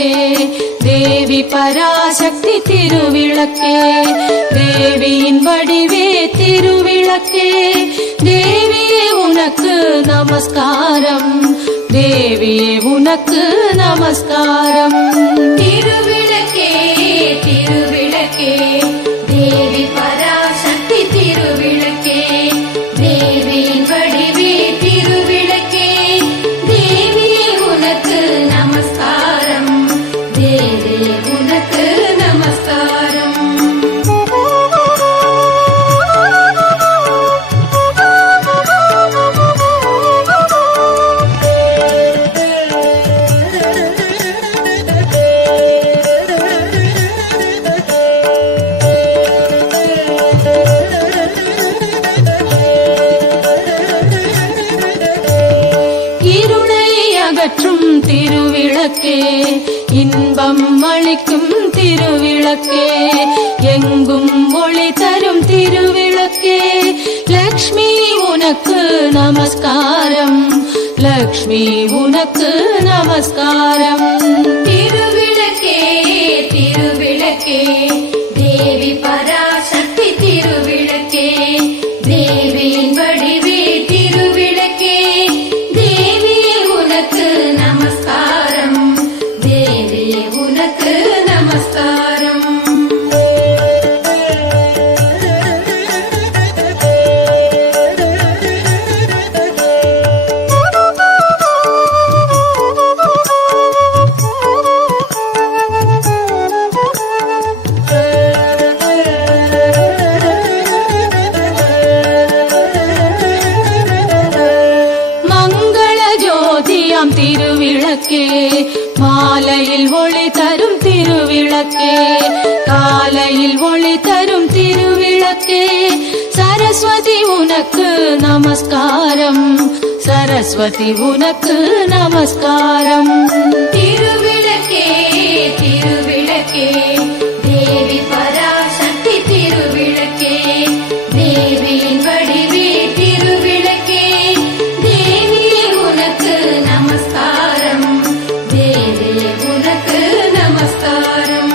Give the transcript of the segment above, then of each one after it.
திருவிளக்கே தேவி பராசக்தி திருவிளக்கே தேவியின் வடிவே திருவிளக்கே தேவியே உனக்கு நமஸ்காரம் தேவியே உனக்கு நமஸ்காரம் திருவிளக்கே திருவிளக்கே தேவி பராசக்தி திருவிளக்கே தேவியின் வடிவே திருவிளக்கே தேவியே உனக்கு நமஸ்காரம் தேவியே உனக்கு நமஸ்காரம் அகற்றும் திருவிளக்கே இன்பம் அளிக்கும் திருவிளக்கே எங்கும் ஒளி தரும் திருவிளக்கே லக்ஷ்மி உனக்கு நமஸ்காரம் லக்ஷ்மி உனக்கு நமஸ்காரம் திருவிளக்கே திருவிளக்கே தேவி பராசக்தி திருவிளக்கே தேவியின் வடிவே திருவிளக்கே தேவியே உனக்கு நமஸ்காரம் தேவியே உனக்கு நமஸ்காரம் திருவிளக்கே மாலையில் ஒளி தரும் திருவிளக்கே காலையில் ஒளி தரும் திருவிளக்கே சரஸ்வதி உனக்கு நமஸ்காரம் சரஸ்வதி உனக்கு நமஸ்காரம் திருவிளக்கே திருவிளக்கே தேவி பராசக்தி திருவிளக்கே தேவியின் வடிவே திருவிளக்கே தேவியே உனக்கு நமஸ்காரம் தேவியே உனக்கு நமஸ்காரம்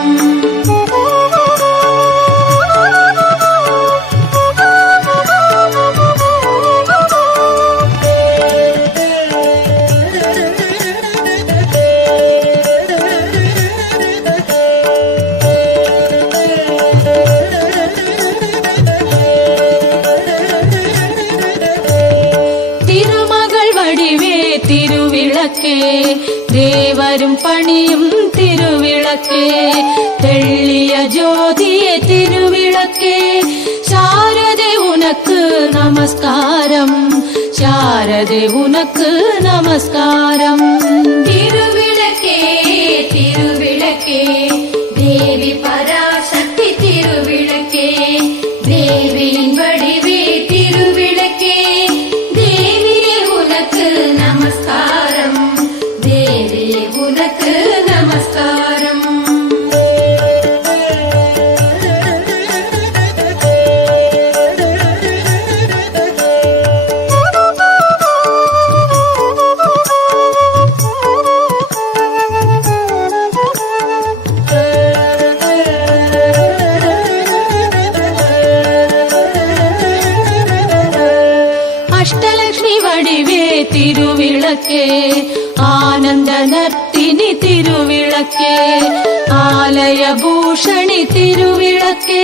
திருவிளக்கே தேவரும் பணியும் திருவிளக்கே தெள்ளிய ஜோதியே திருவிளக்கே சாரதே உனக்கு நமஸ்காரம் சாரதே உனக்கு நமஸ்காரம் திருவிளக்கே திருவிளக்கே தேவி பராசக்தி திருவிளக்கே தேவியின் வடிவே திருவிளக்கே தேவியே உனக்கு நமஸ்காரம் தேவியே உனக்கு நமஸ்காரம் அஷ்டலக்ஷ்மி வடிவே திருவிளக்கே ஆனந்த நர்த்தினி திருவிளக்கே ஆலய பூஷணி திருவிளக்கே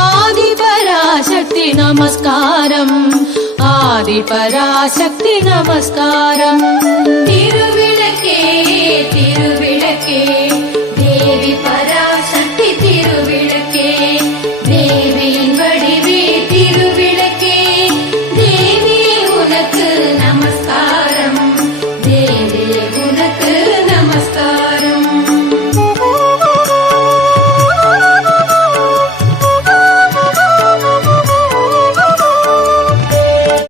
ஆதி பராசக்தி நமஸ்காரம் ஆதி பராசக்தி நமஸ்காரம் திருவிளக்கே திருவிளக்கே